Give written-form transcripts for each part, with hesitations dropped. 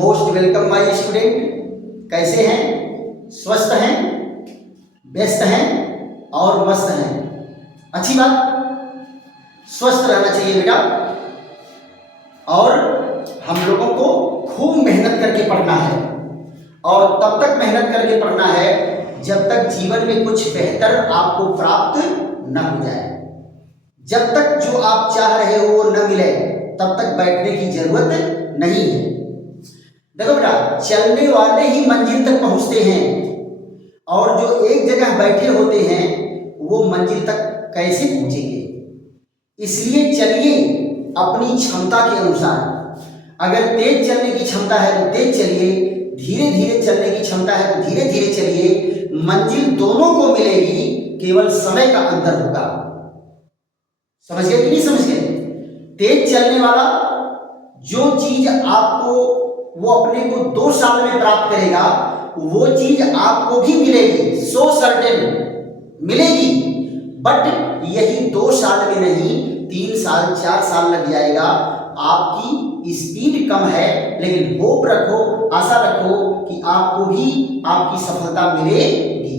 Most welcome my student. कैसे हैं? स्वस्थ हैं, व्यस्त हैं और मस्त हैं। अच्छी बात, स्वस्थ रहना चाहिए बेटा। और हम लोगों को खूब मेहनत करके पढ़ना है और तब तक मेहनत करके पढ़ना है जब तक जीवन में कुछ बेहतर आपको प्राप्त न हो जाए। जब तक जो आप चाह रहे हो वो न मिले तब तक बैठने की जरूरत नहीं है। देखो बेटा, चलने वाले ही मंजिल तक पहुंचते हैं और जो एक जगह बैठे होते हैं वो मंजिल तक कैसे पहुंचेंगे। इसलिए चलिए अपनी क्षमता के अनुसार। अगर तेज चलने की क्षमता है तो तेज चलिए, धीरे धीरे चलने की क्षमता है तो धीरे धीरे चलिए। मंजिल दोनों को मिलेगी, केवल समय का अंतर होगा। समझ गए कि नहीं समझ गए? तेज चलने वाला जो चीज आपको वो अपने को 2 साल में प्राप्त करेगा वो चीज आपको भी मिलेगी, सो सर्टेन मिलेगी। बट यही 2 साल में नहीं, 3 साल 4 साल लग जाएगा। आपकी स्पीड कम है लेकिन होप रखो, आशा रखो कि आपको भी आपकी सफलता मिलेगी।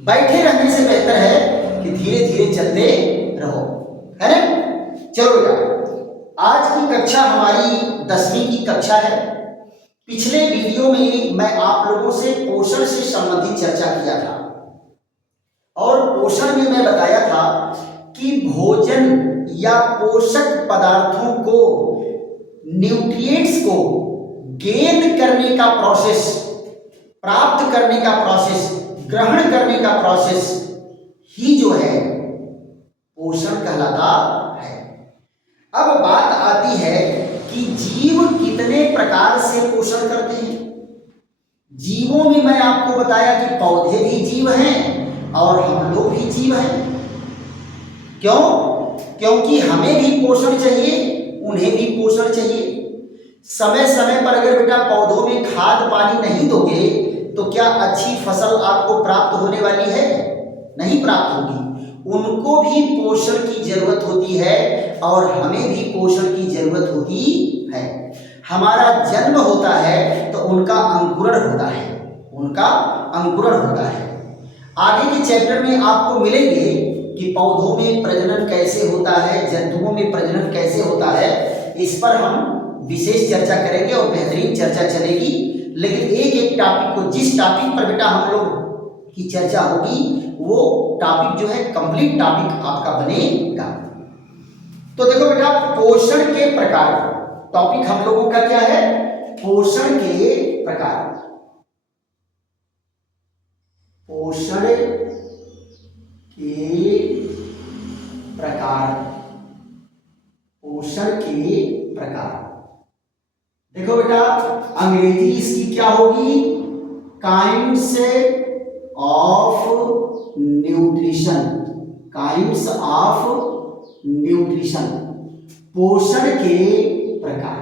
बैठे रहने से बेहतर है कि धीरे धीरे चलते रहो, है ना? चलो बेटा, आज की कक्षा हमारी 10वीं की कक्षा है। पिछले वीडियो में मैं आप लोगों से पोषण से संबंधित चर्चा किया था और पोषण में मैं बताया था कि भोजन या पोषक पदार्थों को, न्यूट्रिएंट्स को गेन करने का प्रोसेस, प्राप्त करने का प्रोसेस, ग्रहण करने का प्रोसेस ही जो है पोषण कहलाता है। अब बात आती है कि जीव कितने प्रकार से पोषण करते हैं। जीवों में मैं आपको बताया कि पौधे भी जीव हैं और हम लोग भी जीव हैं। क्यों? क्योंकि हमें भी पोषण चाहिए, उन्हें भी पोषण चाहिए। समय समय पर अगर बेटा पौधों में खाद पानी नहीं दोगे तो क्या अच्छी फसल आपको प्राप्त होने वाली है? नहीं प्राप्त होगी। उनको भी पोषण की जरूरत होती है और हमें भी पोषण की जरूरत होती है। हमारा जन्म होता है तो उनका अंकुरण होता है, उनका अंकुरण होता है। आगे के चैप्टर में आपको मिलेंगे कि पौधों में प्रजनन कैसे होता है, जंतुओं में प्रजनन कैसे होता है। इस पर हम विशेष चर्चा करेंगे और बेहतरीन चर्चा चलेगी। लेकिन एक एक टॉपिक को, जिस टॉपिक पर बेटा हम लोग की चर्चा होगी वो टॉपिक जो है कंप्लीट टॉपिक आपका बनेगा। तो देखो बेटा, पोषण के प्रकार, टॉपिक हम लोगों का क्या है? पोषण के प्रकार। पोषण के प्रकार, पोषण के प्रकार। देखो बेटा, अंग्रेजी इसकी क्या होगी? Kinds of nutrition, kinds of nutrition, पोषण के प्रकार।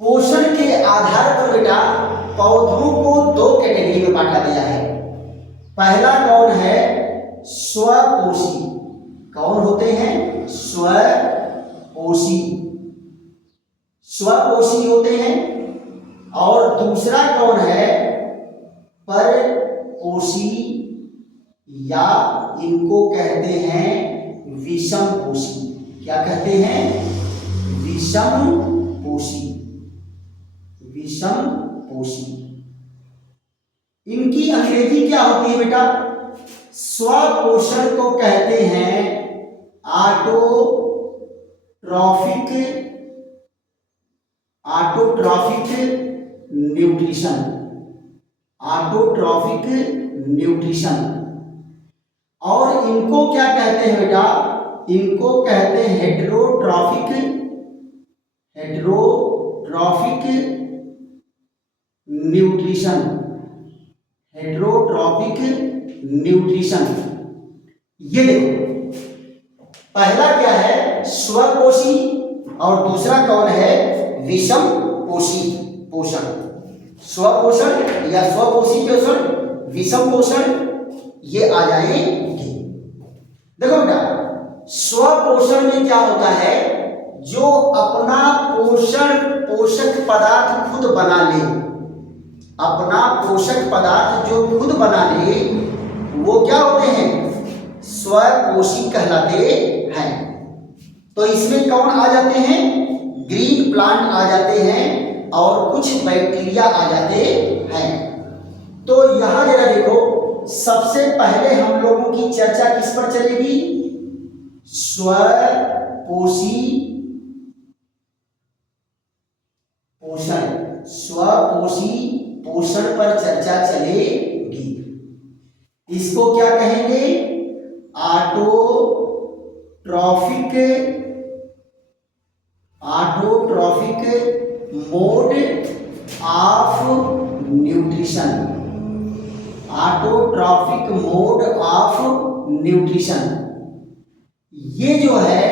पोषण के आधार पर बेटा पौधों को 2 कैटेगरी में बांटा गया है। पहला कौन है? स्वपोषी। कौन होते हैं? स्वपोषी, स्वपोषी होते हैं। और दूसरा कौन है? परपोषी, या इनको कहते हैं विषम पोषी। क्या कहते हैं? विषम पोषी, विषम पोषी। इनकी अंग्रेजी क्या होती है बेटा? स्वपोषण को कहते हैं autotrophic, autotrophic nutrition, autotrophic nutrition. और इनको क्या कहते हैं बेटा? इनको कहते हैं heterotrophic, heterotrophic nutrition, heterotrophic nutrition. ये देखो, पहला क्या है? स्वपोषी और दूसरा कौन है? विषम पोषी पोषण। स्वपोषण या स्वपोषी पोषण, विषम पोषण, ये आ जाएंगे। देखो बेटा, स्वपोषण में क्या होता है? जो अपना पोषक पदार्थ खुद बना ले, अपना पोषक पदार्थ जो खुद बना ले वो क्या होते हैं, स्वपोषी कहलाते हैं। तो इसमें कौन आ जाते हैं, ग्रीन प्लांट आ जाते हैं और कुछ बैक्टीरिया आ जाते हैं। तो यहां जरा देखो, सबसे पहले हम लोगों की चर्चा किस पर चलेगी, स्वपोषी पोषण, स्वपोषी पोषण पर चर्चा चलेगी। इसको क्या कहेंगे, autotrophic mode of nutrition, autotrophic mode of nutrition. ये जो है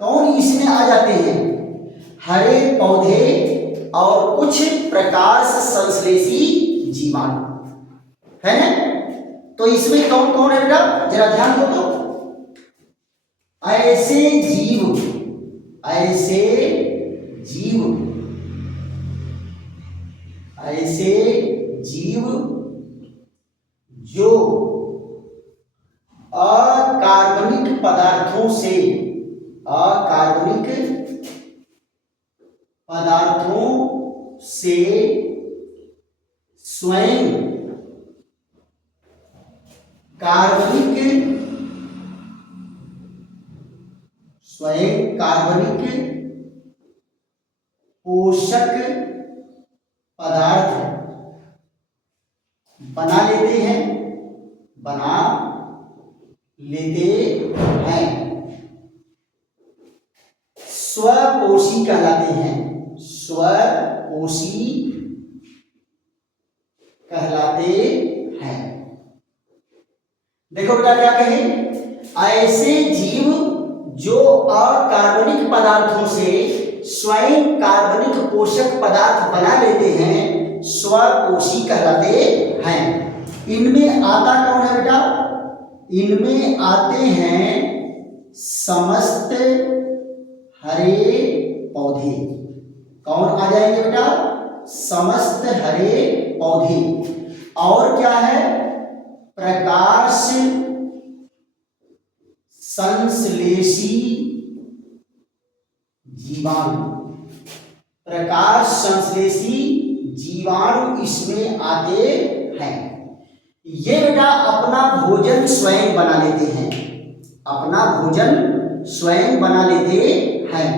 कौन इसमें आ जाते हैं, हरे पौधे और कुछ प्रकाश संश्लेषी जीवाणु, है ना। तो इसमें कौन कौन है बेटा, जरा ध्यान दो। तो ऐसे जीव जो अकार्बनिक पदार्थों से स्वयं कार्बनिक पोषक पदार्थ बना लेते हैं, स्वपोषी कहलाते हैं, स्वपोषी कहलाते हैं। देखो बेटा क्या कहे, ऐसे जीव जो अकार्बनिक पदार्थों से स्वयं कार्बनिक पोषक पदार्थ बना लेते हैं, स्वपोषी कहलाते हैं। इनमें आता कौन है बेटा, इनमें आते हैं समस्त हरे पौधे। कौन आ जाएंगे बेटा, समस्त हरे पौधे। और क्या है, प्रकाश संश्लेषी जीवाणु, प्रकाश संश्लेषी जीवाणु इसमें आते हैं। ये बेटा अपना भोजन स्वयं बना लेते हैं, अपना भोजन स्वयं बना लेते हैं।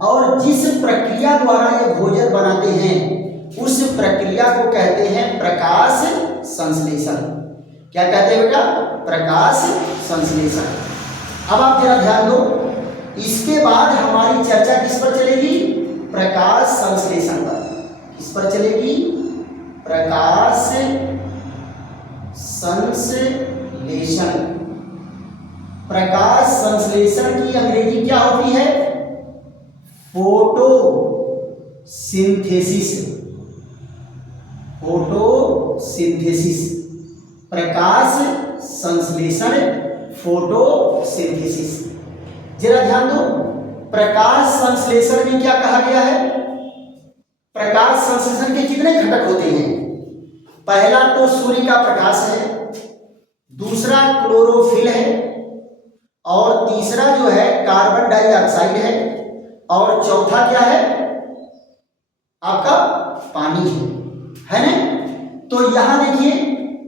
और जिस प्रक्रिया द्वारा ये भोजन बनाते हैं उस प्रक्रिया को कहते हैं प्रकाश संश्लेषण। क्या कहते हैं बेटा, प्रकाश संश्लेषण। अब आप जरा ध्यान दो, इसके बाद हमारी चर्चा किस पर चलेगी, प्रकाश संश्लेषण पर। किस पर चलेगी, प्रकाश संश्लेषण। प्रकाश संश्लेषण की अंग्रेजी क्या होती है, फोटोसिंथेसिस। फोटोसिंथेसिस, प्रकाश संश्लेषण, फोटोसिंथेसिस। जरा ध्यान दो, प्रकाश संश्लेषण में क्या कहा गया है, प्रकाश संश्लेषण के कितने घटक होते हैं। पहला तो सूर्य का प्रकाश है, दूसरा क्लोरोफिल है, और तीसरा जो है कार्बन डाइऑक्साइड है, और चौथा क्या है आपका पानी है ना। तो यहां देखिए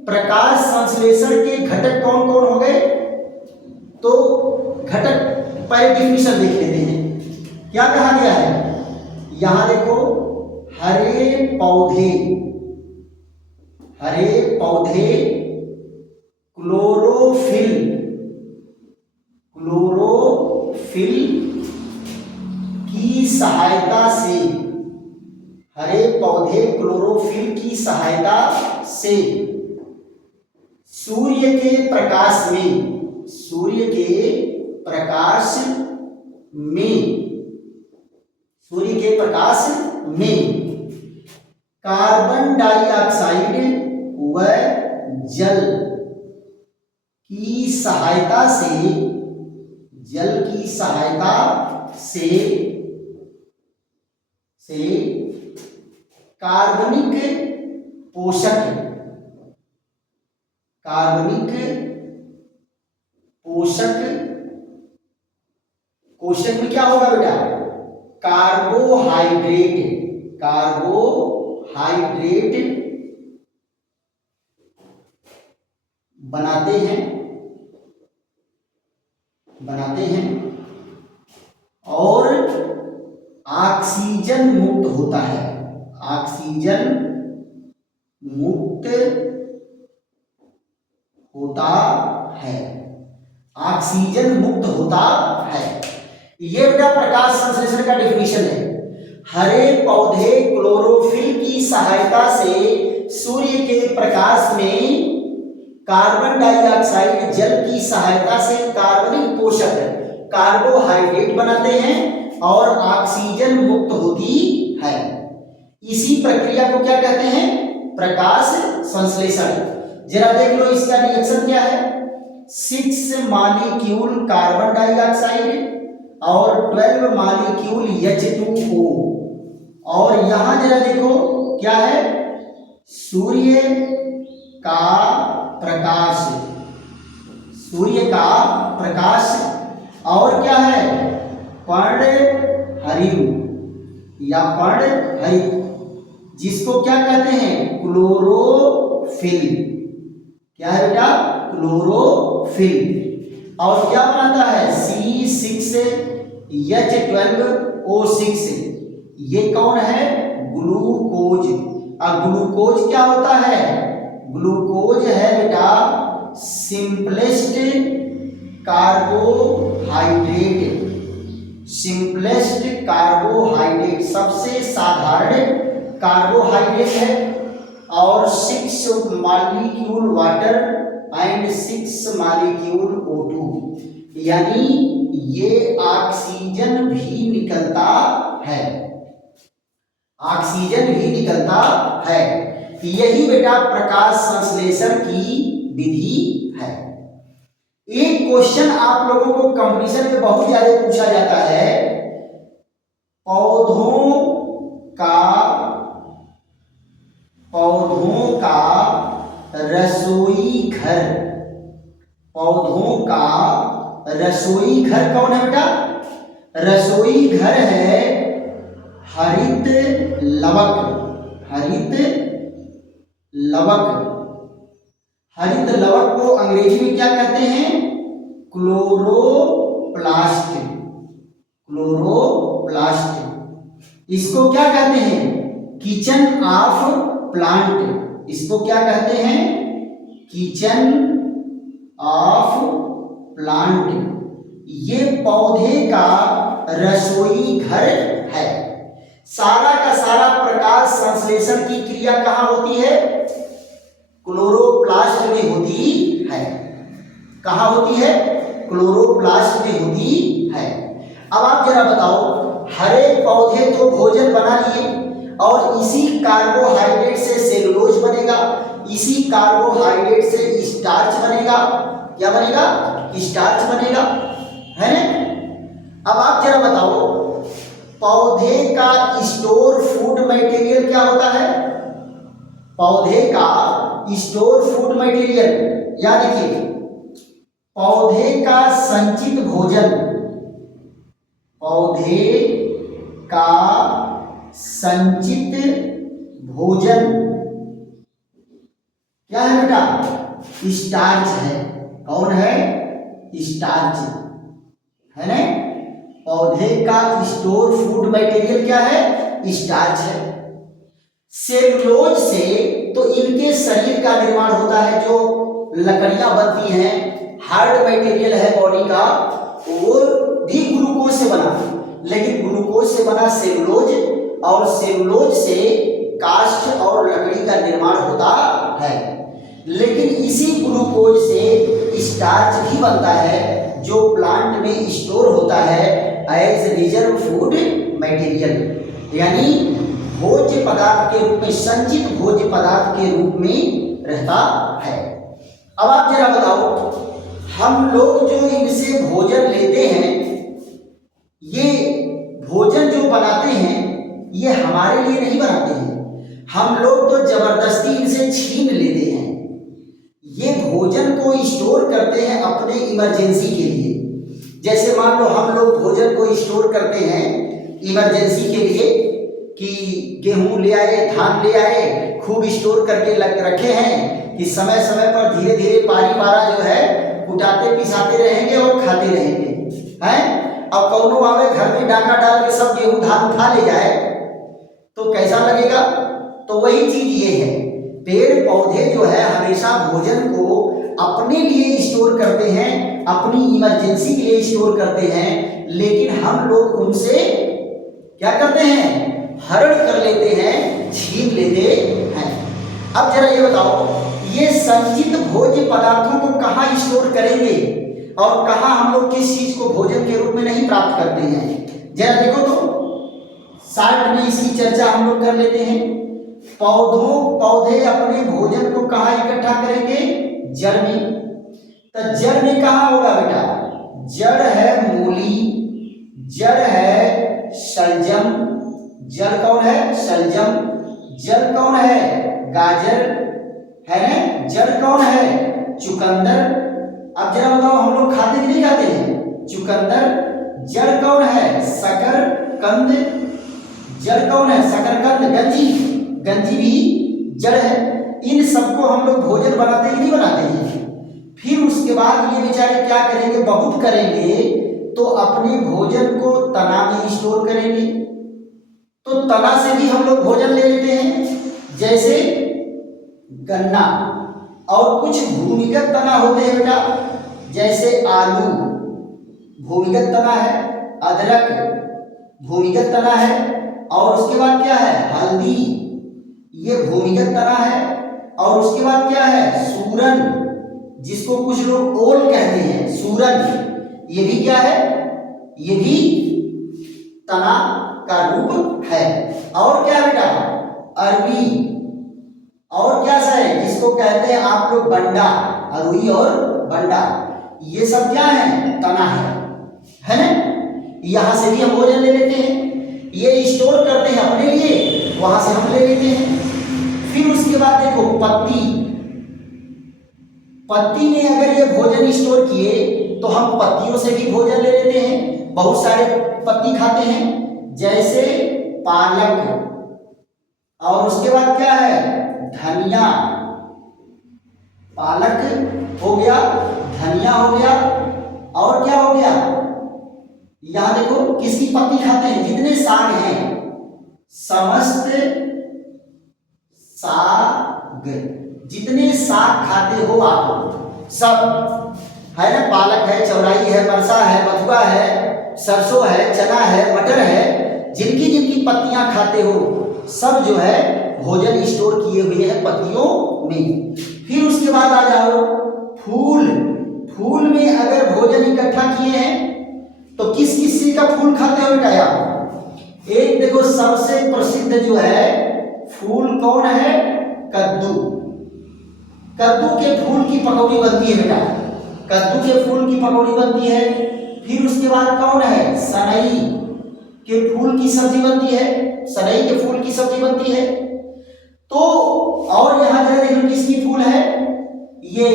प्रकाश संश्लेषण के घटक कौन कौन हो गए, तो घटक पहले डिफिनेशन देख लेते हैं। क्या कहा गया है, यहां देखो, हरे पौधे क्लोरोफिल की सहायता से, हरे पौधे क्लोरोफिल की सहायता से सूर्य के प्रकाश में कार्बन डाइऑक्साइड व जल की सहायता से जल की सहायता से कार्बनिक पोषक कोशक में क्या होगा बेटा, कार्बोहाइड्रेट बनाते हैं और ऑक्सीजन मुक्त होता है, ऑक्सीजन मुक्त होता है। ये बेटा प्रकाश संश्लेषण का डेफिनेशन है। हरे पौधे क्लोरोफिल की सहायता से सूर्य के प्रकाश में कार्बन डाइऑक्साइड जल की सहायता से कार्बनिक पोषक कार्बोहाइड्रेट बनाते हैं और ऑक्सीजन मुक्त होती है। इसी प्रक्रिया को क्या कहते हैं, प्रकाश संश्लेषण। जरा देख लो इसका रिएक्शन क्या है। 6 मॉलिक्यूल कार्बन डाइऑक्साइड और 12 मॉलिक्यूल H2O, और यहां जरा देखो क्या है, सूर्य का प्रकाश और क्या है, पर्णहरित, जिसको क्या कहते हैं, क्लोरोफिल। क्या है बेटा, क्लोरोफिल। और क्या बनाता है, C6H12O6, ये कौन है, ग्लूकोज। अब ग्लूकोज क्या होता है, ग्लूकोज है बेटा सिंपलेस्ट कार्बोहाइड्रेट, सबसे साधारण कार्बोहाइड्रेट है। और 6 molecule water and 6 molecule O2, यानी ये ऑक्सीजन भी निकलता है। यही बेटा प्रकाश संश्लेषण की विधि है। एक क्वेश्चन आप लोगों को कंपटीशन में बहुत ज्यादा पूछा जाता है, पौधों का रसोई घर कौन है बेटा, रसोई घर है हरित लवक। हरित लवक को अंग्रेजी में क्या कहते हैं, क्लोरोप्लास्ट। इसको क्या कहते हैं, किचन ऑफ प्लांट। इसको क्या कहते हैं, किचन ऑफ प्लांट। ये पौधे का रसोई घर है। सारा का सारा प्रकाश संश्लेषण की क्रिया कहाँ होती है, क्लोरोप्लास्ट में होती है। कहाँ होती है, क्लोरोप्लास्ट में होती है। अब आप जरा बताओ, हरे पौधे तो भोजन बना लिए और इसी कार्बोहाइड्रेट से सेलुलोज बनेगा, इसी कार्बोहाइड्रेट से स्टार्च बनेगा। क्या बनेगा, स्टार्च बनेगा, है ना। अब आप जरा बताओ, पौधे का स्टोर फूड मटेरियल क्या होता है, पौधे का स्टोर फूड मटेरियल, या देखिए पौधे का संचित भोजन, क्या है बेटा, स्टार्च है। कौन है, स्टार्च है ना। पौधे का स्टोर फूड मटेरियल क्या है, स्टार्च है। सेलुलोज से तो इनके शरीर का निर्माण होता है, जो लकड़ियां बनती हैं, हार्ड मटेरियल है बॉडी का, वो भी ग्लूकोज से बना, लेकिन ग्लूकोज से बना सेलुलोज, और सेलुलोज से काष्ठ और लकड़ी का निर्माण होता है। लेकिन इसी ग्लूकोज से स्टार्च भी बनता है, जो प्लांट में स्टोर होता है एज रिजर्व फूड मटेरियल, यानी भोज्य पदार्थ के रूप में, संचित भोज्य पदार्थ के रूप में रहता है। अब आप जरा बताओ, हम लोग जो इनसे भोजन लेते हैं, ये भोजन जो बनाते हैं ये हमारे लिए नहीं बनाते हैं, हम लोग तो जबरदस्ती इनसे छीन लेते हैं। ये भोजन को स्टोर करते हैं अपने इमरजेंसी के लिए। जैसे मान लो हम लोग भोजन को स्टोर करते हैं इमरजेंसी के लिए कि गेहूं ले आए, धान ले आए, खूब स्टोर करके रखे हैं कि समय समय पर धीरे धीरे पारी पारा जो है कुटाते पिसाते रहेंगे और खाते रहेंगे, हैं। अब कौनो आवे घर में डाका डाल के सब गेहूं धान उठा ले जाए तो कैसा लगेगा। तो वही चीज ये है, पेड़ पौधे जो है हमेशा भोजन को अपने लिए स्टोर करते हैं, अपनी इमरजेंसी के लिए स्टोर करते हैं, लेकिन हम लोग उनसे क्या करते हैं, हरण कर लेते हैं, छीन लेते हैं। अब जरा ये बताओ, ये संचित भोज्य पदार्थों को कहाँ स्टोर करेंगे और कहाँ हम लोग किस चीज को भोजन के रूप में नहीं प्राप्त करते हैं। जरा देखो तो शार्ट में इसकी चर्चा हम लोग कर लेते हैं। पौधे अपने भोजन को कहाँ इकट्ठा करेंगे, जड़ में। तो जड़ में कहाँ होगा बेटा, जड़ है मूली, जड़ है शलजम, जड़ कौन है, शलजम, जड़ कौन है, गाजर है ना, जड़ कौन है, चुकंदर। अब जरा बताओ हम लोग खाते कि नहीं खाते हैं चुकंदर। जड़ कौन है, शकरकंद, जड़ कौन है, शकरकंद, गंजी भी जड़ है। इन सबको हम लोग भोजन बनाते ही नहीं बनाते हैं। फिर उसके बाद ये बेचारे क्या करेंगे, बहुत करेंगे तो अपने भोजन को तना में स्टोर करेंगे। तो तना से भी हम लोग भोजन ले लेते हैं, जैसे गन्ना, और कुछ भूमिगत तना होते हैं बेटा, जैसे आलू भूमिगत तना है, अदरक भूमिगत तना है, और उसके बाद क्या है, हल्दी, ये भूमिगत तना है, और उसके बाद क्या है, सूरन, जिसको कुछ लोग ओल कहते हैं, सूरन, ये भी क्या है, ये भी तना का रूप है। और क्या बेटा, अरबी, और क्या है जिसको कहते हैं आप लोग बंडा, अरुई और बंडा, ये सब क्या है, तना है ना। यहां से भी हम भोजन ले लेते हैं, ये स्टोर करते हैं अपने लिए, वहां से हम ले लेते हैं। फिर उसके बाद देखो पत्ती में अगर ये भोजन स्टोर किए तो हम पत्तियों से भी भोजन ले लेते हैं, बहुत सारे पत्ती खाते हैं, जैसे पालक, और उसके बाद क्या है, धनिया, पालक हो गया, धनिया हो गया, और क्या हो गया, यहां देखो किसकी पत्ती खाते हैं, जितने साग हैं, समस्त साग, जितने साग खाते हो आप सब है ना, पालक है, चौलाई है, बरसा है, बथुआ है, सरसों है, चना है, मटर है, जिनकी जिनकी पत्तियां खाते हो सब जो है भोजन स्टोर किए हुए हैं पत्तियों में। फिर उसके बाद आ जाओ फूल में अगर भोजन इकट्ठा किए हैं तो किस किस का फूल खाते हो बेटा आप। एक देखो सबसे प्रसिद्ध जो है फूल कौन है, कद्दू के फूल की पकौड़ी बनती है बेटा, कद्दू के फूल की पकौड़ी बनती है। फिर उसके बाद कौन है, सनई के फूल की सब्जी बनती है, सनई के फूल की सब्जी बनती है। तो और यहां जरा देखो किसकी फूल है, ये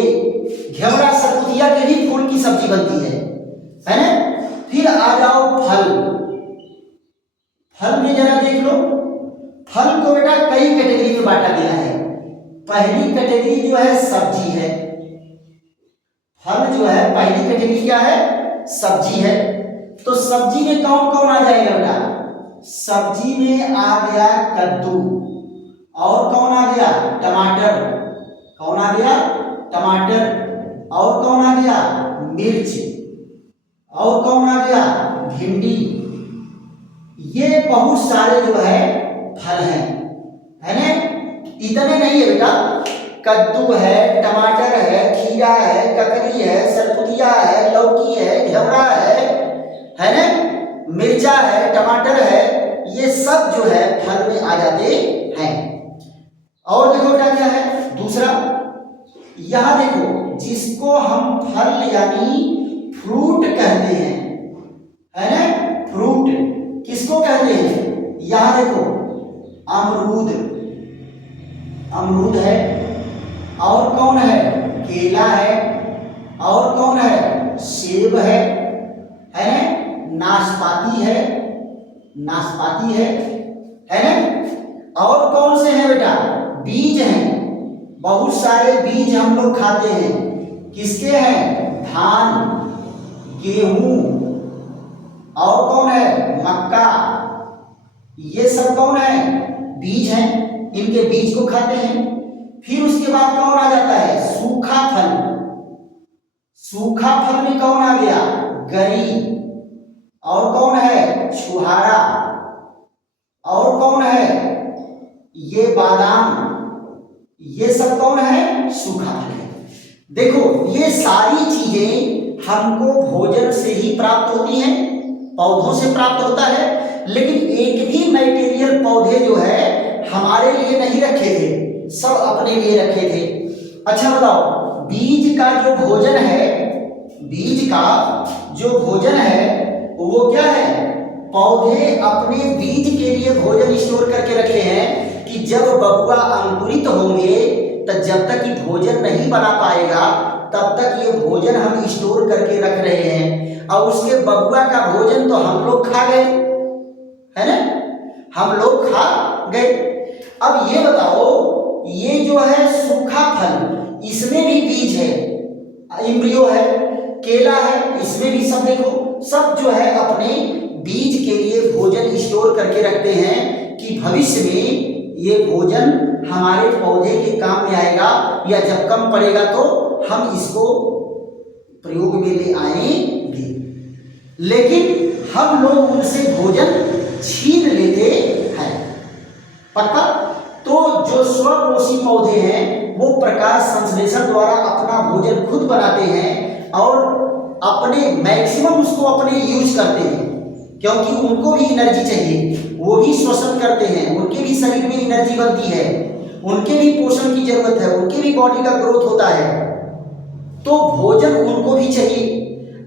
घेवड़ा सरपुतिया के भी फूल की सब्जी बनती है ना। फिर आ जाओ फल में जरा देख लो, फल को बेटा कई कैटेगरी में बांटा गया है। पहली कैटेगरी जो है सब्जी है, फल जो है पहली कैटेगरी क्या है, सब्जी है। तो सब्जी में कौन कौन आ जाएगा बेटा, सब्जी में आ गया कद्दू, और कौन आ गया, टमाटर, कौन आ गया, टमाटर, और कौन आ गया, मिर्च, और कौन आ गया, भिंडी। ये बहुत सारे जो है फल हैं, है ना। इतने नहीं है बेटा, कद्दू है, टमाटर है, खीरा है, ककड़ी है, सरपुतिया है, लौकी है, घेवड़ा है ना, मिर्चा है, टमाटर है, ये सब जो है फल में आ जाते हैं। और देखो बेटा क्या है दूसरा, यहां देखो जिसको हम फल यानी फ्रूट कहते हैं, है ना, फ्रूट किसको कहते हैं, यहां देखो अमरूद, अमरूद है, और कौन है, केला है, और कौन है, सेब है ना, नाशपाती है, नाशपाती है ना, और कौन से हैं बेटा, बीज हैं, बहुत सारे बीज हम लोग खाते हैं, किसके हैं, धान, गेहूं, और कौन है, मक्का, ये सब कौन है, बीज हैं, इनके बीज को खाते हैं। फिर उसके बाद कौन आ जाता है, सूखा फल, सूखा फल में कौन आ गया, गरी, और कौन है, छुहारा, और कौन है, ये बादाम, ये सब कौन है, सूखा फल है। देखो ये सारी चीजें हमको भोजन से ही प्राप्त होती हैं, पौधों से प्राप्त होता है, लेकिन एक भी मटेरियल पौधे जो है हमारे लिए नहीं रखे थे, सब अपने लिए रखे थे। अच्छा बताओ, बीज का जो भोजन है, बीज का जो भोजन है वो क्या है, पौधे अपने बीज के लिए भोजन स्टोर करके रखे हैं कि जब बबुआ अंकुरित होंगे तो जब तक ये भोजन नहीं बना पाएगा तब तक ये भोजन हम स्टोर करके रख रहे हैं, और उसके बबुआ का भोजन तो हम लोग खा गए, है ना, हम लोग खा गए। अब ये बताओ, ये जो है सूखा फल, इसमें भी बीज है, एम्ब्रियो है, केला है, इसमें भी सब देखो, सब जो है अपने बीज के लिए भोजन स्टोर करके रखते हैं कि भविष्य में ये भोजन हमारे पौधे के काम में आएगा, या जब कम पड़ेगा तो हम इसको प्रयोग में ले आएंगे। लेकिन हम लोग उनसे भोजन छीन लेते हैं, पक्का। तो जो स्वपोषी पौधे हैं वो प्रकाश संश्लेषण द्वारा अपना भोजन खुद बनाते हैं और अपने मैक्सिमम उसको अपने यूज करते हैं, क्योंकि उनको भी एनर्जी चाहिए, वो भी श्वसन करते हैं, उनके भी शरीर में एनर्जी बनती है, उनके भी पोषण की जरूरत है, उनके भी बॉडी का ग्रोथ होता है, तो भोजन उनको भी चाहिए।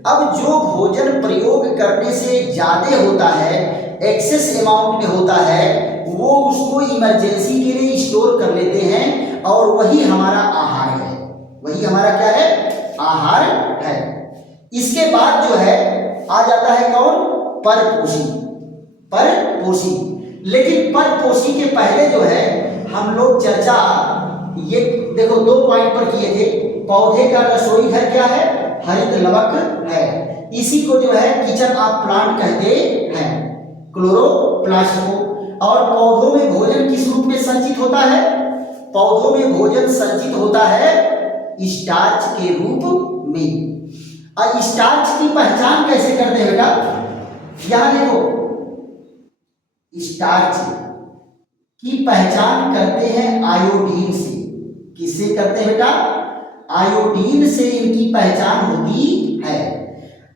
अब जो भोजन प्रयोग करने से ज्यादा होता है, एक्सेस अमाउंट में होता है, वो उसको इमरजेंसी के लिए स्टोर कर लेते हैं, और वही हमारा आहार है, वही हमारा क्या है, आहार है। इसके बाद जो है आ जाता है कौन, परपोषी, परपोषी। लेकिन परपोषी के पहले जो है हम लोग चर्चा, ये देखो 2 पॉइंट पर किए थे, पौधे का रसोई घर क्या है, हरित लवक है, इसी को जो है किचन ऑफ प्लांट कहते हैं, क्लोरोप्लास्ट को। और पौधों में भोजन किस रूप में संचित होता है, पौधों में भोजन संचित होता है स्टार्च के रूप में। और स्टार्च की पहचान कैसे करते हैं बेटा, यहां देखो, स्टार्च की पहचान करते हैं आयोडीन से। किससे करते हैं बेटा, आयोडीन से इनकी पहचान होती है।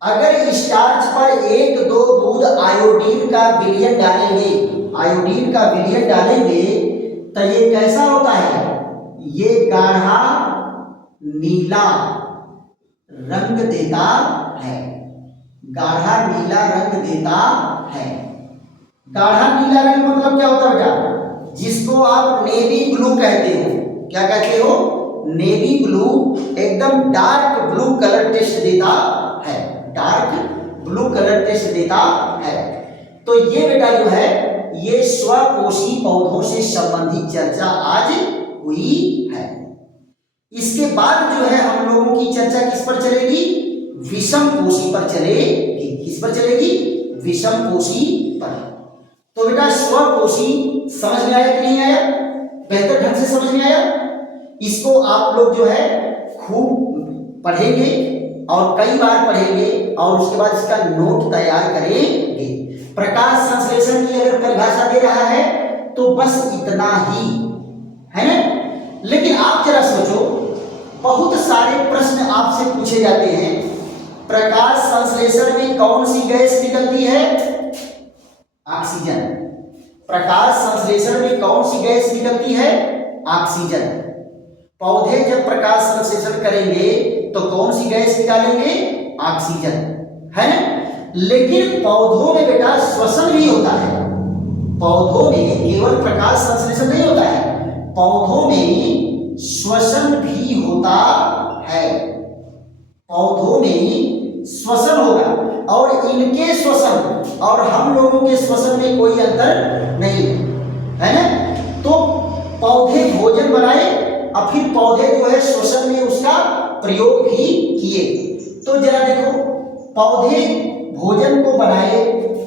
अगर स्टार्च पर 1-2 बूंद आयोडीन का विलयन डालेंगे, आयोडीन का विलयन डालेंगे तो ये कैसा होता है, ये गाढ़ा नीला रंग देता है, गाढ़ा नीला रंग देता है। गाढ़ा नीला रंग मतलब क्या होता है बेटा, जिसको आप नेवी ब्लू कहते हो, क्या कहते हो, नेवी ब्लू, एकदम डार्क ब्लू कलर टेस्ट देता है, डार्क ब्लू कलर टेस्ट देता है। तो ये बेटा जो है ये स्वपोषी पौधों से संबंधित चर्चा आज हुई है। इसके बाद जो है हम लोगों की चर्चा किस पर चलेगी, विषमपोषी पर चलेगी। किस पर चलेगी, विषमपोषी पर। तो बेटा स्वपोषी समझ में आया कि नहीं आया, बेहतर ढंग से समझ में आया। इसको आप लोग जो है खूब पढ़ेंगे और कई बार पढ़ेंगे और उसके बाद इसका नोट तैयार करेंगे। प्रकाश संश्लेषण की अगर परिभाषा दे रहा है तो बस इतना ही है ना। लेकिन आप जरा सोचो, बहुत सारे प्रश्न आपसे पूछे जाते हैं, प्रकाश संश्लेषण में कौन सी गैस निकलती है, ऑक्सीजन। प्रकाश संश्लेषण में कौन सी गैस निकलती है, ऑक्सीजन। पौधे जब प्रकाश संश्लेषण करेंगे तो कौन सी गैस निकालेंगे? ऑक्सीजन, है ना। लेकिन पौधों में बेटा श्वसन भी होता है। पौधों में केवल प्रकाश संश्लेषण नहीं होता है, पौधों में श्वसन भी होता है। पौधों में श्वसन होगा और इनके श्वसन और हम लोगों के श्वसन में कोई अंतर नहीं है ना। तो पौधे भोजन बनाए और फिर पौधे जो है श्वसन में उसका प्रयोग भी किए। तो जरा देखो, पौधे भोजन को बनाए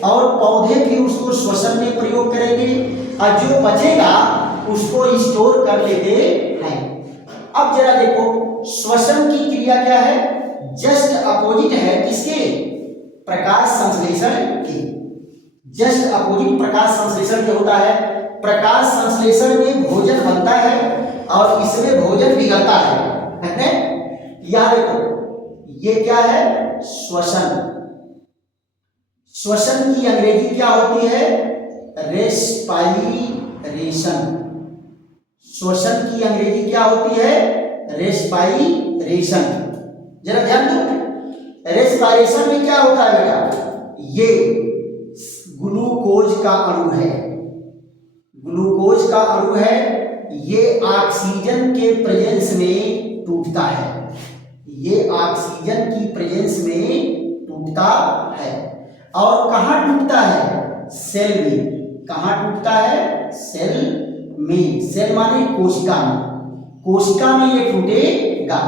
और पौधे भी उसको श्वसन में प्रयोग करेंगे और जो बचेगा उसको स्टोर कर लेते हैं। अब जरा देखो, श्वसन की क्रिया क्या है? जस्ट अपोजिट है किसके? प्रकाश संश्लेषण की। जस्ट अपोजिट प्रकाश संश्लेषण क्या होता है? प्रकाश संश्लेषण में भोजन बनता है और इसमें भोजन बिगड़ता है। यह देखो, ये क्या है? श्वसन। श्वसन की अंग्रेजी क्या होती है? रेस्पाइरेशन। श्वसन की अंग्रेजी क्या होती है? रेस्पाइरेशन। जरा ध्यान दो, रेस्पाइरेशन में क्या होता है बेटा? ये ग्लूकोज का अणु है। ग्लूकोज का अणु है, ये ऑक्सीजन के प्रेजेंस में टूटता है। ये ऑक्सीजन की प्रेजेंस में टूटता है। और कहाँ टूटता है? सेल में। कहाँ टूटता है? सेल में। सेल माने कोशिका में। कोशिका में ये टूटेगा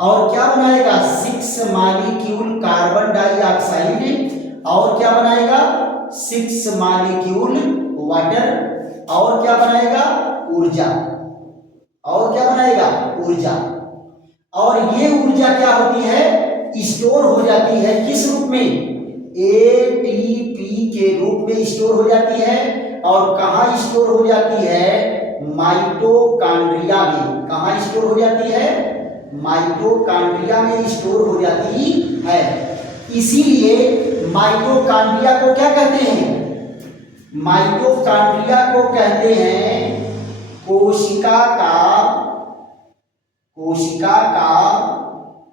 और क्या बनाएगा? 6 मॉलिक्यूल कार्बन डाइऑक्साइड और क्या बनाएगा? 6 मॉलिक्यूल वाटर और क्या बनाएगा? ऊर्जा। और क्या बनाएगा? ऊर्जा। और ये ऊर्जा क्या होती है? स्टोर हो जाती है किस रूप में? एटीपी के रूप में स्टोर हो जाती है। और कहाँ स्टोर हो जाती है? माइटोकॉन्ड्रिया में। कहाँ स्टोर हो जाती है? माइटोकॉन्ड्रिया में स्टोर हो जाती है। इसीलिए माइटोकॉन्ड्रिया को क्या कहते हैं? माइटोकॉन्ड्रिया को कहते हैं कोशिका का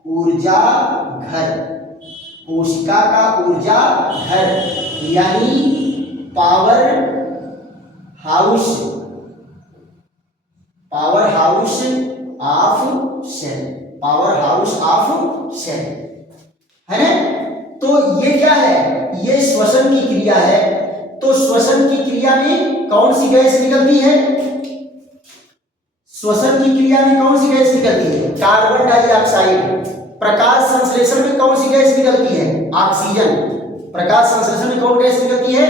ऊर्जा घर। कोशिका का ऊर्जा घर यानी power house. Power house of cell. Power house of cell, है ना। तो ये क्या है? ये श्वसन की क्रिया है। तो श्वसन की क्रिया में कौन सी गैस निकलती है? श्वसन की क्रिया में कौन सी गैस निकलती है? Carbon dioxide. प्रकाश संश्लेषण में कौन सी गैस निकलती है? ऑक्सीजन। प्रकाश संश्लेषण में कौन गैस निकलती है?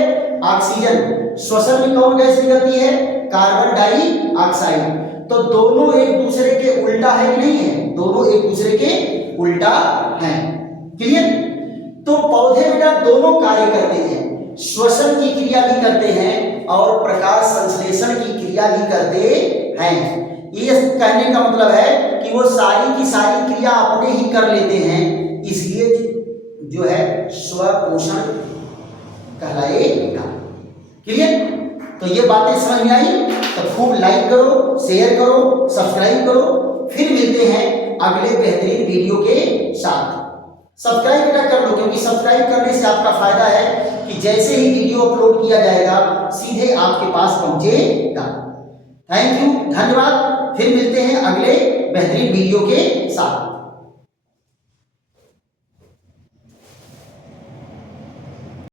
ऑक्सीजन। श्वसन में कौन गैस निकलती है? Carbon dioxide. तो दोनों एक दूसरे के उल्टा है कि नहीं है? दोनों एक दूसरे के उल्टा हैं। क्लियर? तो पौधे बेटा दोनों कार्य करते हैं, श्वसन की क्रिया भी करते हैं और प्रकाश संश्लेषण की क्रिया भी करते हैं। ये कहने का मतलब है कि वो सारी की सारी क्रिया अपने ही कर लेते हैं, इसलिए जो है स्वपोषण कहलाएगा। क्लियर? तो ये बातें समझ में आई तो खूब लाइक करो, शेयर करो, सब्सक्राइब करो। फिर मिलते हैं अगले बेहतरीन वीडियो के साथ। सब्सक्राइब बेटा कर लो, क्योंकि सब्सक्राइब करने से आपका फायदा है कि जैसे ही वीडियो अपलोड किया जाएगा सीधे आपके पास पहुंचेगा। थैंक यू, धन्यवाद। फिर मिलते हैं अगले बेहतरीन वीडियो के साथ।